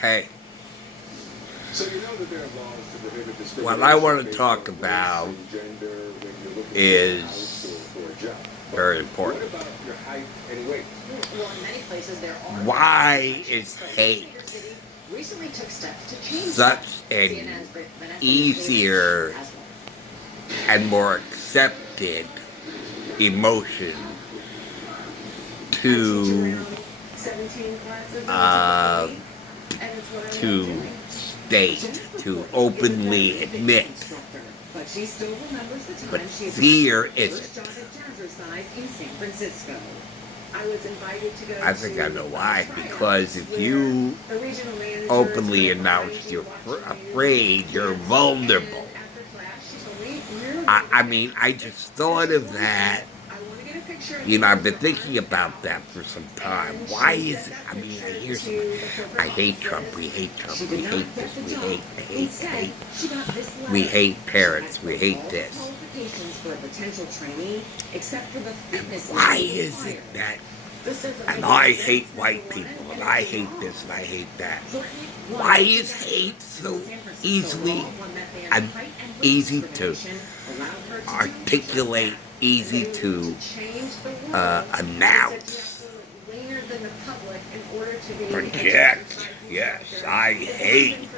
Hey, So you know that there are laws to prohibit discrimination what I want to based talk on race about and gender when you're looking for a house is or a job. But very what important. about your height and weight? Well, in many places there are Why is but hate Washington City recently took steps to change such that. an CNN's Vanessa easier has more. and more accepted emotion to 17 classes uh, and it's what I love to doing. state, to openly admit? But she still remembers the But time she fear first isn't. job at Jazzercise in San Francisco. I was invited to go I think I know why. to Because if you the regional manager openly told announce me you're watching me afraid, you're dance, vulnerable. and after class, she told me, "You're I mean, I just thought of that. I want to get a picture of You know, I've been your thinking arms about out." that for some time. And Why she is sent it? that I mean, I picture hear to something. the corporate I hate Trump. offices. We hate Trump. She We did not hate get this. the We job. hate. Instead, she got this letter. We hate parents. She We had hate all this. the qualifications for a potential trainee, except for the fitness Why level is it required. that? This doesn't And make I any hate sense, white number one, people, and and I it's hate wrong. this, and I hate that. So, Why is hate so easily and easy to articulate, easy to announce, project? Yes, I hate,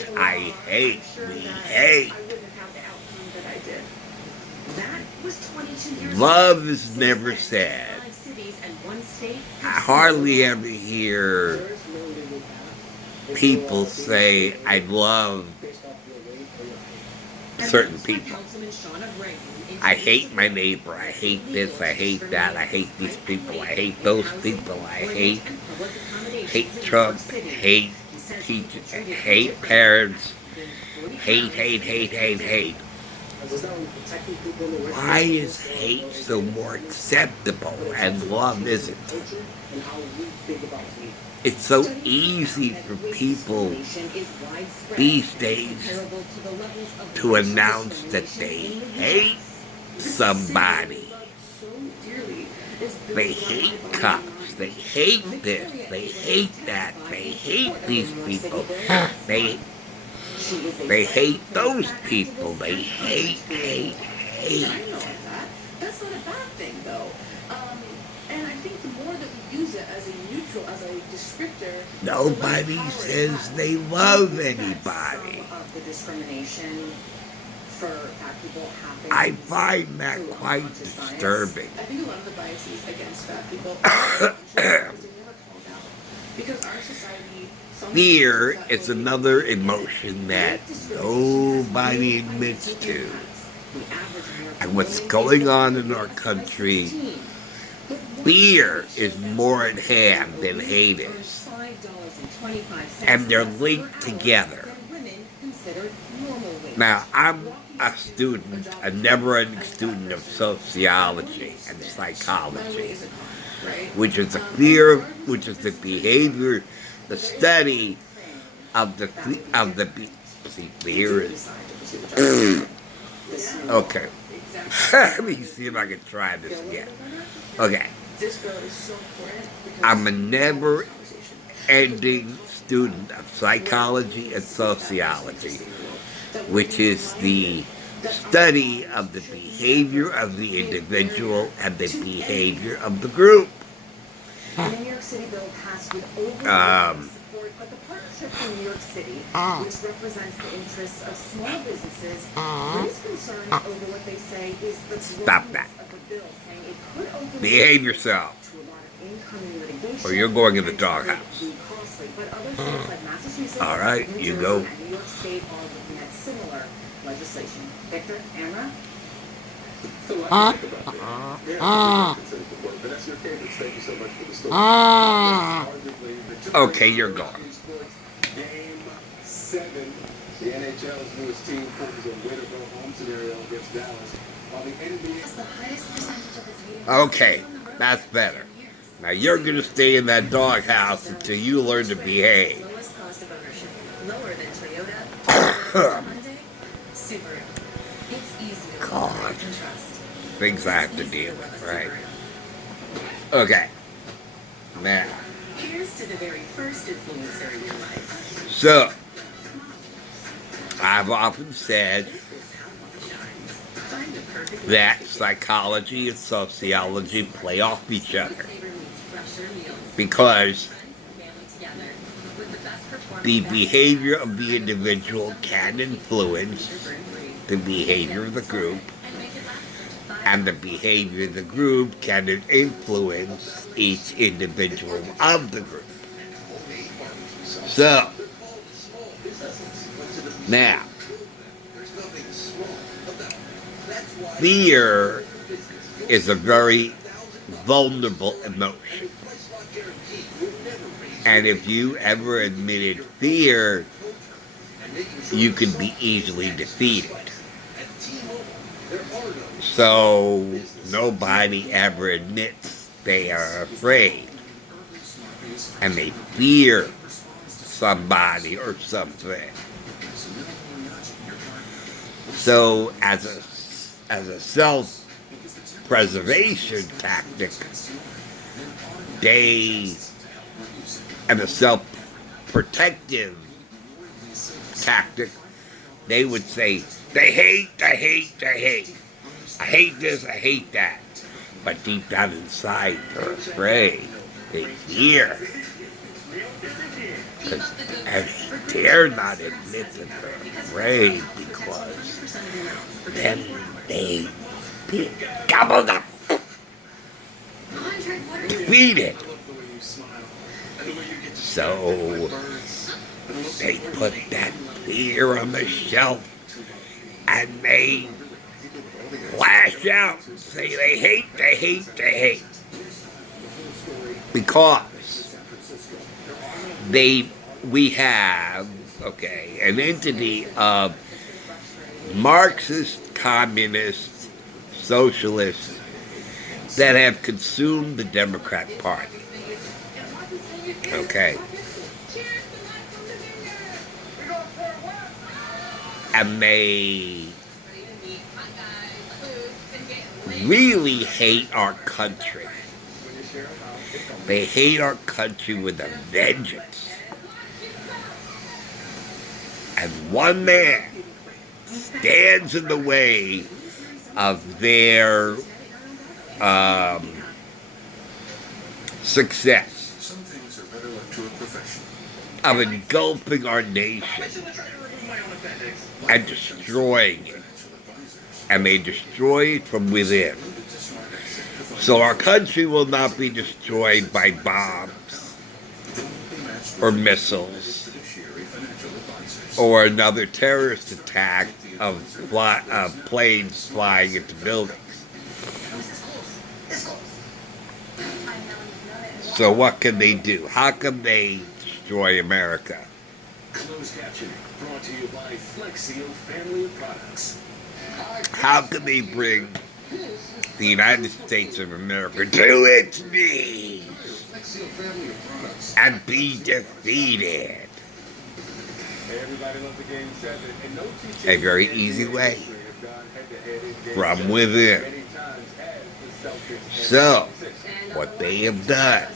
we hate. Love is never said. I hardly ever hear people say, I love certain people. I hate my neighbor, I hate this, I hate that, I hate these people, I hate those people, I hate Trump, hate teachers, hate parents, hate. Why is hate so more acceptable and love isn't? It's so easy for people these days to announce that they hate somebody. They hate cops. They hate this. They hate that. They hate these people. They hate those people. They hate. That's not a bad thing, though. And I think the more that we use it as a neutral, as a descriptor, nobody says they love anybody. Some of the discrimination for fat people happens. I find that quite disturbing. I think a lot of the biases against fat people because our society. Fear is another emotion that nobody admits to. And what's going on in our country, fear is more at hand than hate is. And they're linked together. Now, I'm a student, a never-ending student of sociology and psychology, which is the behavior, the study of the fear is. Okay. Let me see if I can try this again. Okay. I'm a never-ending student of psychology and sociology, which is the study of the behavior of the individual and the behavior of the group. The New York City bill passed with overwhelming support, but the partnership for New York City, which represents the interests of small businesses, is concerned over what they say is the Stop that. of the bill, saying it could open Behave yourself, to a lot of incoming litigation, or you're going in the doghouse. Costly, but other states like Massachusetts, All right, New you Jersey, go. and New York State are looking at similar legislation. Victor, Amra? Okay, you're gone. Game 7, the NHL's newest team focus on win or go home scenario against Dallas. While the NBA Okay, that's better. Now you're going to stay in that doghouse until you learn to behave. Lowest cost of ownership, lower than Toyota, Hyundai, Subaru. It's easy to God. and trust. Things I have to deal with, right? Okay. Now, Here's to the very first influencer in your life. So, I've often said that psychology and sociology play off each other because the behavior of the individual can influence the behavior of the group, and the behavior of the group can influence each individual of the group. So, now, fear is a very vulnerable emotion. And if you ever admitted fear, you could be easily defeated. So nobody ever admits they are afraid and they fear somebody or something. So as a self-preservation tactic, and a self-protective tactic, they would say, they hate. I hate this, I hate that. But deep down inside, they're afraid. They fear. And they dare not admit that they're afraid because then they be gobbled up, defeated. So they put that fear on the shelf and they flash out and say they hate. Because we have, an entity of Marxist, communist, socialists that have consumed the Democrat Party. And they really hate our country. They hate our country with a vengeance. And one man stands in the way of their success, of engulfing our nation and destroying it. And they destroy it from within. So our country will not be destroyed by bombs or missiles or another terrorist attack of planes flying into buildings. So what can they do? How can they destroy America? Closed captioning brought to you by Flexio Family of Products. How can they bring the United States of America to its knees and be defeated? A very easy way. From within. So, what they have done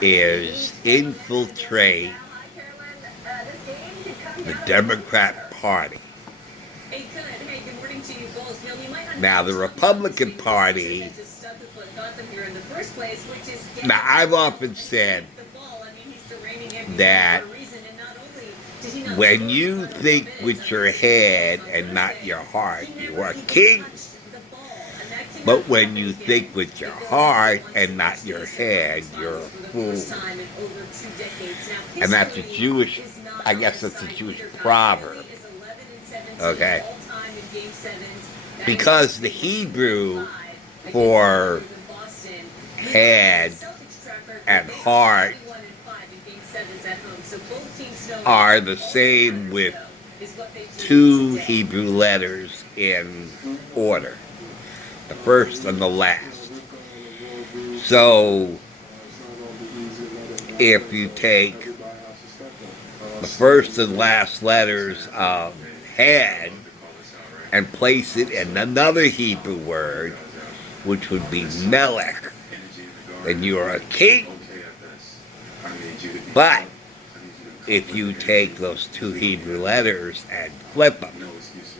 is infiltrate the Democrat Party. Now, the Republican Party, now I've often said that when you think with your head and not your heart, you are king. But when you think with your heart and not your head, you're a fool. And that's a Jewish proverb. Okay? Because the Hebrew for head and heart are the same with two Hebrew letters in order. The first and the last. So, if you take the first and last letters of head and place it in another Hebrew word, which would be melech, then you are a king. But if you take those two Hebrew letters and flip them, No excuses.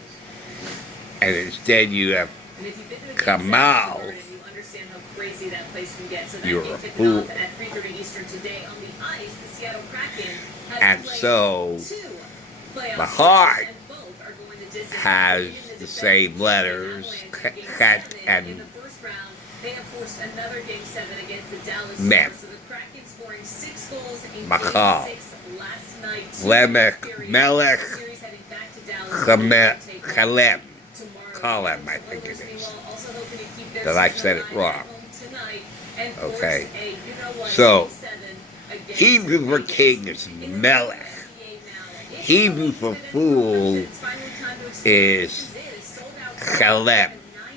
and instead you have And if you've been to a game Kamal, and you understand how crazy that place can get, so that you're game a tipping fool. off at 3:30 Eastern today on the ice, the Seattle Kraken has And played so two playoff the heart series, and both are going to distance. has In the defense, same letters, Avalanche in Game Chet 7, and in the first round, they have forced another Game 7 against the Dallas Mem. Stars. So the Kraken scoring 6 goals in Machal. Game 6 last night. Lemech, Melech, The series heading back to Dallas. Kalem. Tomorrow. Kalem, I think it is. Meanwhile, also hoping to keep their That I season said it alive wrong. at home tonight and force Okay. a you-know-what So, Game 7 against Hebrew for Vegas. king is In the Melech. NBA now, if Hebrew you for believe in fool it's finally time to expand. is This is sold out Chalem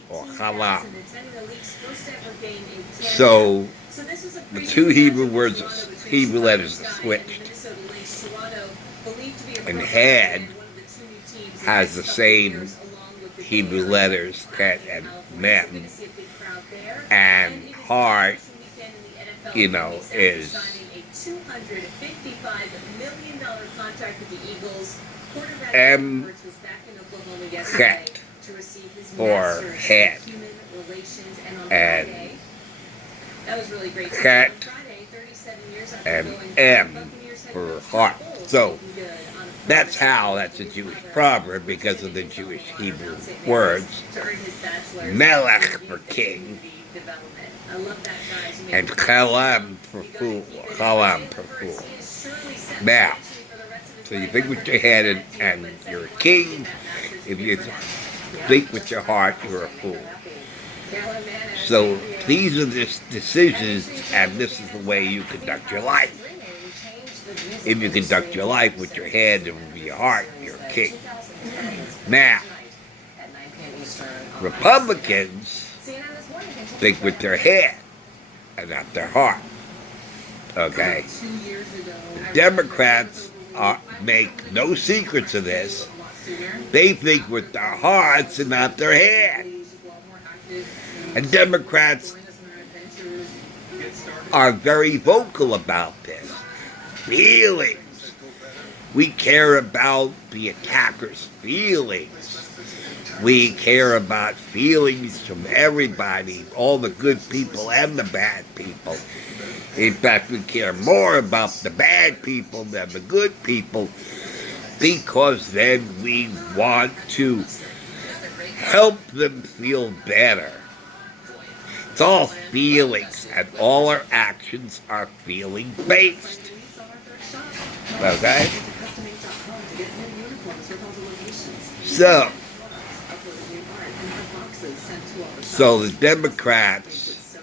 or 19,000 Halam. attending the league's first ever game in Canada. So So this was a the previous two Hebrew matchup in words, Toronto between Hebrew Chicago letters Sky are and switched. the Minnesota Lynx. Toronto, believed to be a And front had runner and one of the two new teams in has the the next couple of same years, along with the Hebrew Bay letters, Area Chet in and California. So Mem. we're gonna see a big crowd there. And it is the heart, election weekend in the NFL, you and know, Knicks after is signing a $255 million contract with the Eagles. Quarterback M. Hurts was back in Oklahoma yesterday Chet to receive his or master's head. in human relations, and on And Friday, that was really great. Chet On Friday, 37 years after and going M Buccaneers head for coach heart. Todd Bowles So making good on a that's promise how to that's a his Jewish mother, proverb because of the extending Jewish himself a Hebrew Mount St. Mary's words. to earn his bachelor's Melech in for youth and king community development. I love that, guys. You and make Kalam for you gotta fool. keep it. Kalam for Jalen Hurts, fool. he is surely set Now, financially for the rest of his so you life think after with your head that deal, and but you're a said king. once that master's If bid you for him. think with your heart, you're a fool. So these are the decisions, and this is the way you conduct your life. If you conduct your life with your head and with your heart, you're a king. Now, Republicans think with their head and not their heart. Okay? The Democrats make no secrets of this. They think with their hearts and not their head. And Democrats are very vocal about this. Feelings. We care about the attackers' feelings. We care about feelings from everybody, all the good people and the bad people. In fact, we care more about the bad people than the good people because then we want to help them feel better. It's all feelings, and all our actions are feeling-based. Okay? So the Democrats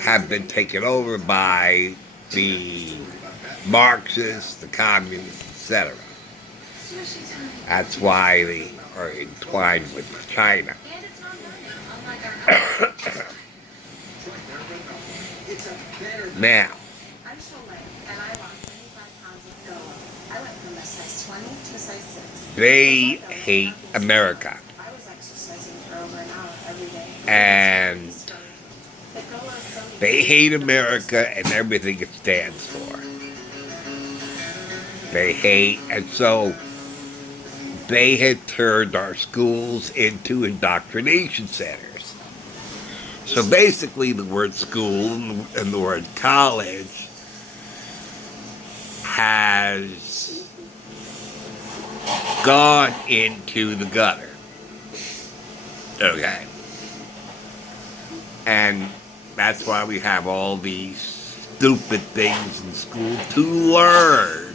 have been taken over by the Marxists, the communists, etc. That's why they are entwined with China. Now, they hate America. And they hate America and everything it stands for. They hate, and so they had turned our schools into indoctrination centers. So basically the word school and the word college has gone into the gutter. Okay. And that's why we have all these stupid things in school to learn.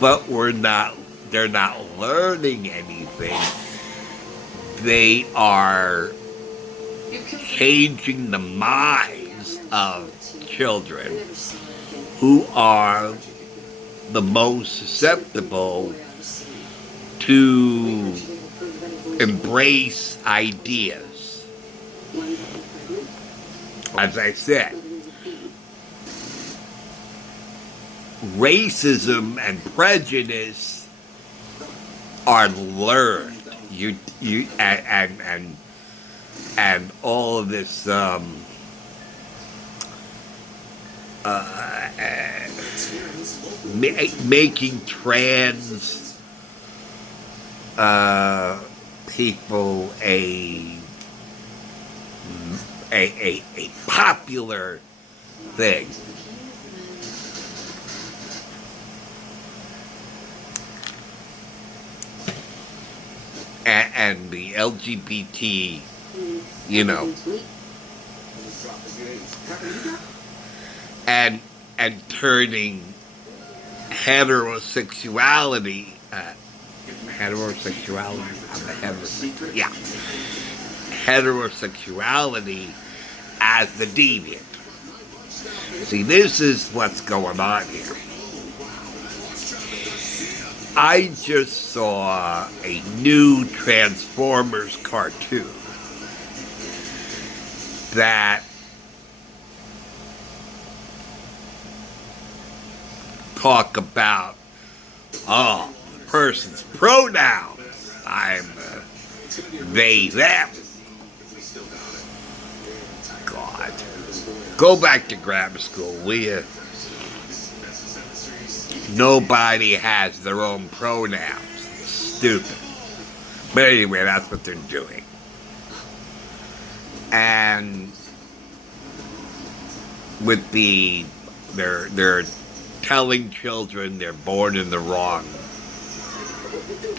But they're not learning anything. They are changing the minds of children who are the most susceptible to embrace ideas. As I said, racism and prejudice are learned. And all of this making trans people a popular thing. And the LGBT, you know, and turning heterosexuality, heterosexuality as the deviant. See, this is what's going on here. I just saw a new Transformers cartoon that talk about, person's pronouns. I'm they, them. God. Go back to grammar school, will you? Nobody has their own pronouns. Stupid. But anyway, that's what they're doing. And with they're telling children they're born in the wrong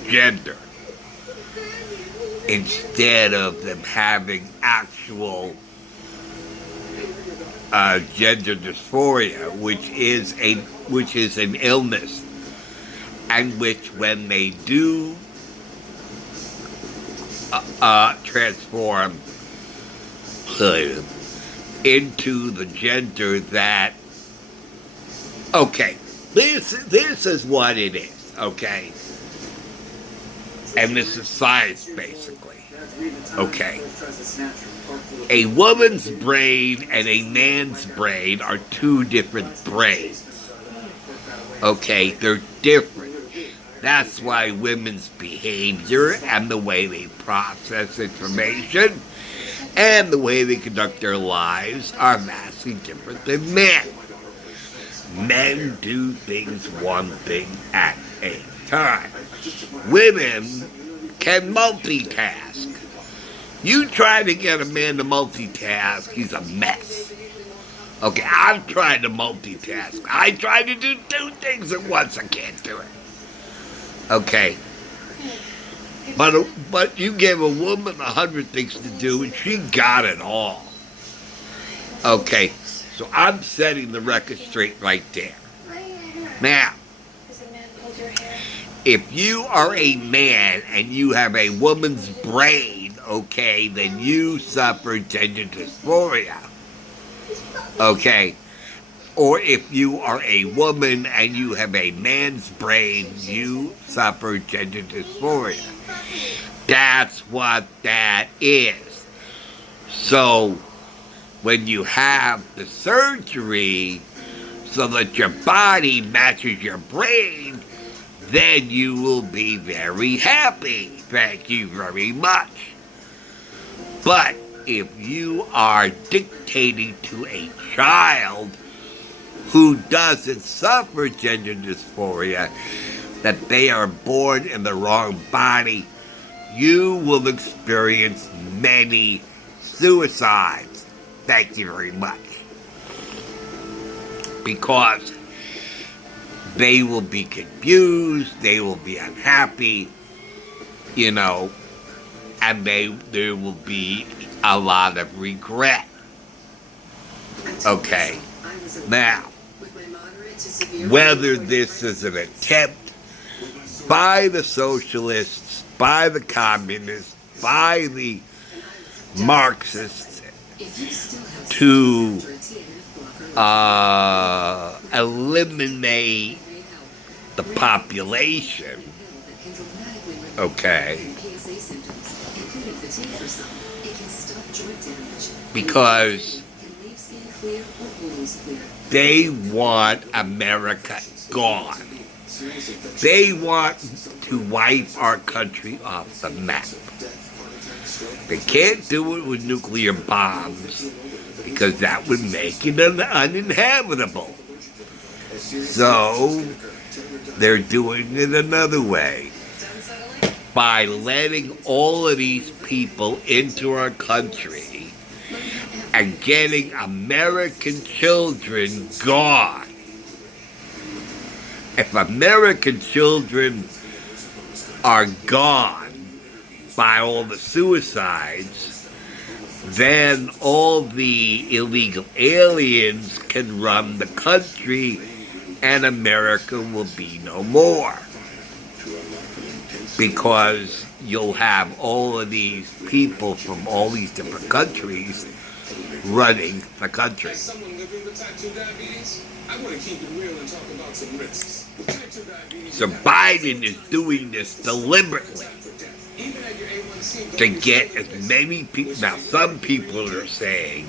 gender, instead of them having actual gender dysphoria, which is an illness, and which, when they do transform into the gender that, okay, this is what it is, okay, and this is science, basically, okay. A woman's brain and a man's brain are two different brains. Okay, they're different. That's why women's behavior and the way they process information and the way they conduct their lives are vastly different than men. Men do things one thing at a time. Women can multitask. You try to get a man to multitask, he's a mess. Okay, I'm trying to multitask. I try to do two things at once, I can't do it. Okay. But you give a woman 100 things to do and she got it all. Okay, so I'm setting the record straight right there. Now, if you are a man and you have a woman's brain, okay, then you suffer gender dysphoria. Okay? Or if you are a woman and you have a man's brain, you suffer gender dysphoria. That's what that is. So, when you have the surgery so that your body matches your brain, then you will be very happy. Thank you very much. But if you are dictating to a child who doesn't suffer gender dysphoria, that they are born in the wrong body, you will experience many suicides. Thank you very much. Because they will be confused, they will be unhappy, you know, and there will be a lot of regret. Okay, now, whether this is an attempt by the socialists, by the communists, by the Marxists to eliminate the population, okay, because they want America gone. They want to wipe our country off the map. They can't do it with nuclear bombs because that would make it uninhabitable. So they're doing it another way by letting all of these people into our country and getting American children gone. If American children are gone by all the suicides, then all the illegal aliens can run the country and America will be no more. Because you'll have all of these people from all these different countries running the country. As someone living with type 2 diabetes, I want to keep it real and talk about some risks. With type 2 diabetes, So Biden is doing this deliberately even at your A1C, to get as many people. Now, some people are saying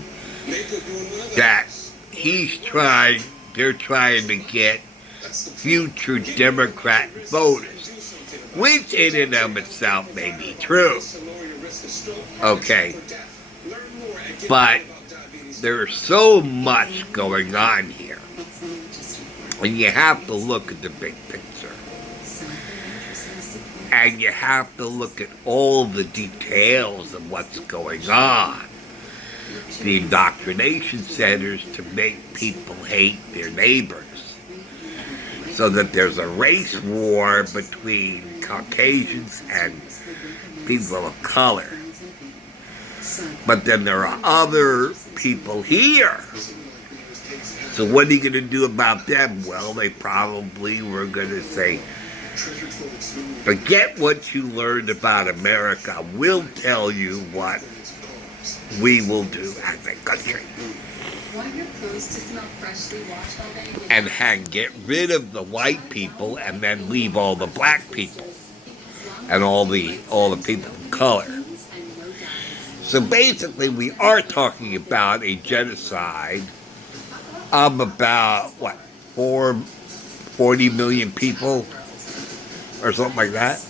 that they're trying to get future Democrat voters, which in and of itself may be true. Okay. But there's so much going on here. And you have to look at the big picture. And you have to look at all the details of what's going on. The indoctrination centers to make people hate their neighbors. So that there's a race war between Caucasians and people of color. But then there are other people here. So what are you going to do about them? Well, they probably were going to say, forget what you learned about America. We'll tell you what we will do as a country. Want your clothes to smell freshly washed all day? And get rid of the white people and then leave all the black people and all the people of color. So basically, we are talking about a genocide of about, 40 million people or something like that?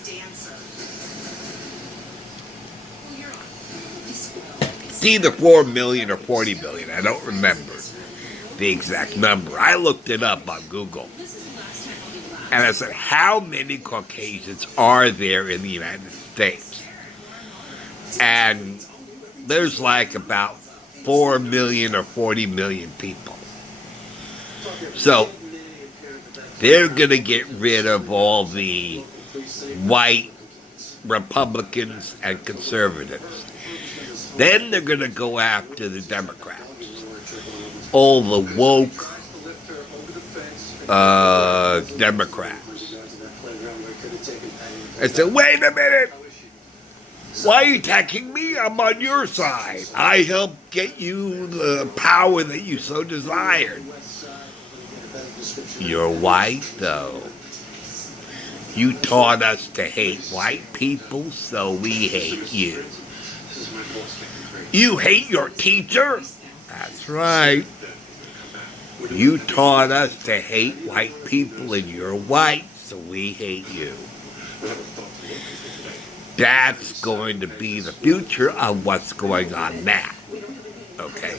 It's either 4 million or 40 million. I don't remember the exact number. I looked it up on Google. And I said, how many Caucasians are there in the United States? And there's like about 4 million or 40 million people. So they're going to get rid of all the white Republicans and conservatives. Then they're going to go after the Democrats. All the woke Democrats. I said, wait a minute. Why are you attacking me? I'm on your side. I helped get you the power that you so desired. You're white, though. You taught us to hate white people, so we hate you. You hate your teacher? That's right. You taught us to hate white people, and you're white, so we hate you. That's going to be the future of what's going on now. Okay?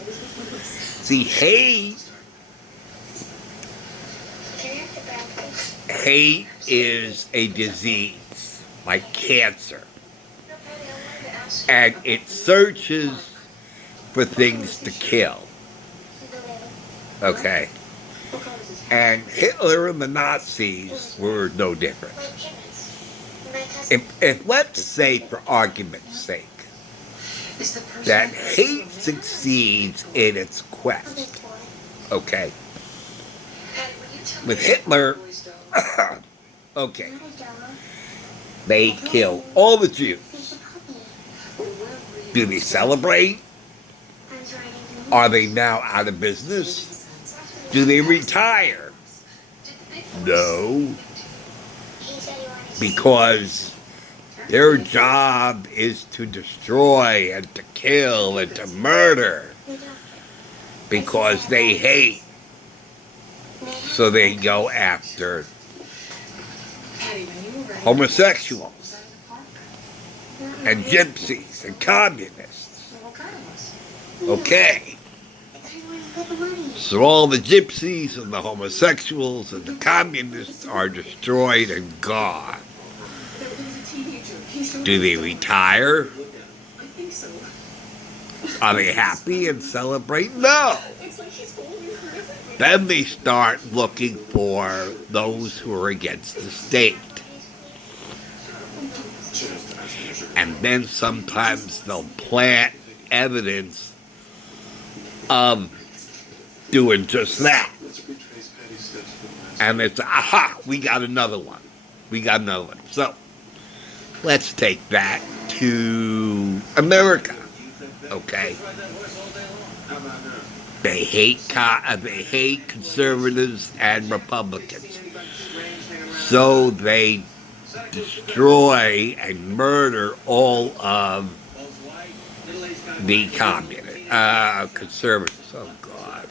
See, hate is a disease, like cancer. And it searches for things to kill. Okay? And Hitler and the Nazis were no different. If let's say, for argument's sake, that hate succeeds in its quest, okay? With Hitler, okay, they kill all the Jews. Do they celebrate? Are they now out of business? Do they retire? No. Because their job is to destroy and to kill and to murder. Because they hate. So they go after homosexuals and gypsies and communists. Okay. So all the gypsies and the homosexuals and the communists are destroyed and gone. Do they retire? I think so. Are they happy and celebrate? No. It's like she's following for everything. Then they start looking for those who are against the state. And then sometimes they'll plant evidence of doing just that. And it's, aha, we got another one. We got another one. So, let's take that to America. Okay? They hate conservatives and Republicans. So they destroy and murder all of the conservatives. Oh, God.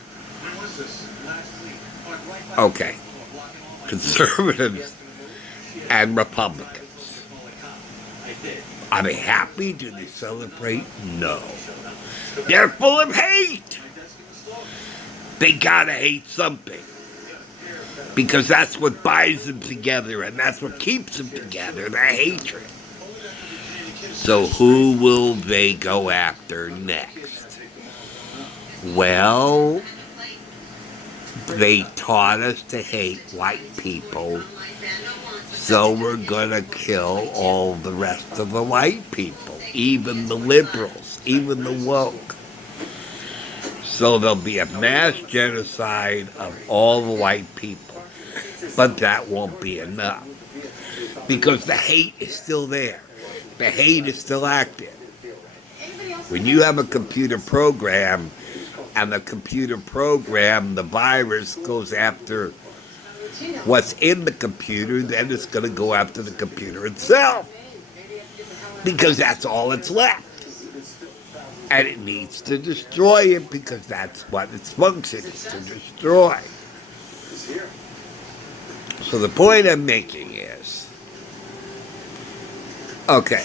Okay. Conservatives and Republicans. Are they happy? Do they celebrate? No. They're full of hate. They gotta hate something. Because that's what binds them together and that's what keeps them together, the hatred. So who will they go after next? Well, they taught us to hate white people, so we're gonna kill all the rest of the white people, even the liberals, even the woke. So there'll be a mass genocide of all the white people. But that won't be enough. Because the hate is still there. The hate is still active. When you have a computer program, and the computer program, the virus goes after what's in the computer, then it's going to go after the computer itself. Because that's all it's left. And it needs to destroy it because that's what its function is, to destroy. So the point I'm making is, okay,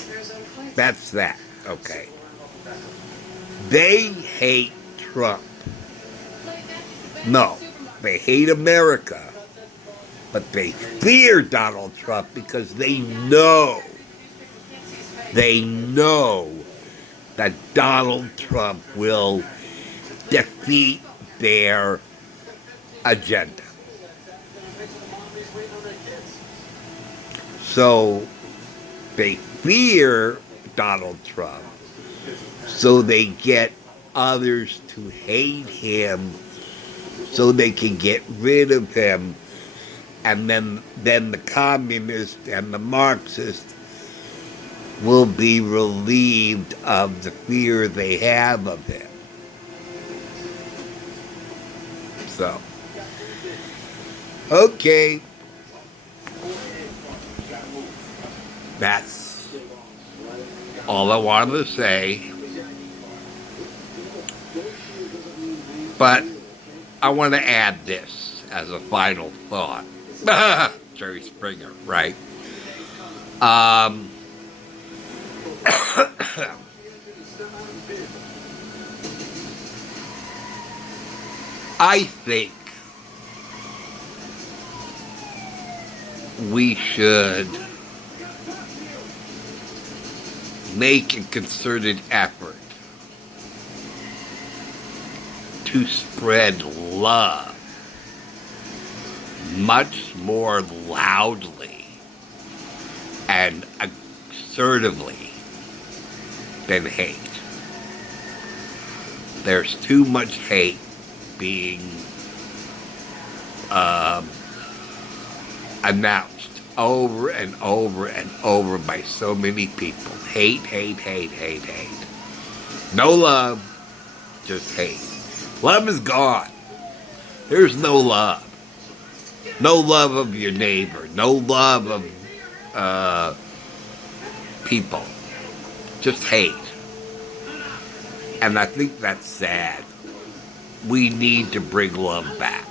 that's that, okay. They hate Trump. No, they hate America. But they fear Donald Trump because they know that Donald Trump will defeat their agenda. So they fear Donald Trump, so they get others to hate him so they can get rid of him, and then the communists and the Marxists will be relieved of the fear they have of him. So, okay. That's all I wanted to say. But I want to add this as a final thought. Jerry Springer, right? I think we should make a concerted effort to spread love much more loudly and assertively than hate. There's too much hate being announced over and over and over by so many people. Hate, hate, hate, hate, hate. No love, just hate. Love is gone. There's no love. No love of your neighbor. No love of people. Just hate. And I think that's sad. We need to bring love back.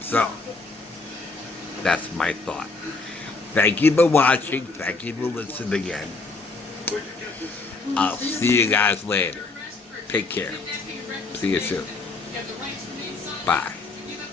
So, that's my thought. Thank you for watching. Thank you for listening again. I'll see you guys later. Take care. See you soon. Bye.